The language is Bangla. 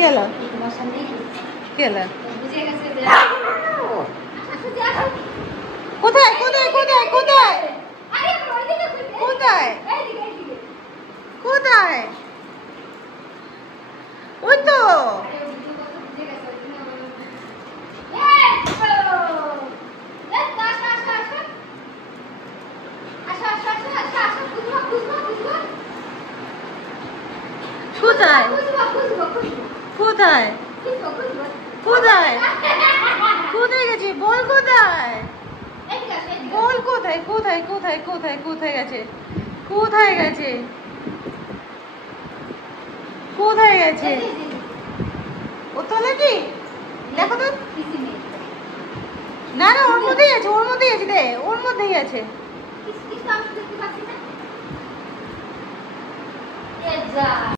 কেলা কেলা কোথায় কোথায় কোথায় কোথায় কোথায় কোথায় ওই তো কোথায় কোথায় কোথায় কোথায় গেছে বল কোথায় বল কোথায় কোথায় কোথায় কোথায় কোথায় গেছে কোথায় গেছে কোথায় গেছে ও তোলে কি দেখো তো না না ওর মধ্যেই আছে ওর মধ্যেই আছে দে ওর মধ্যেই আছে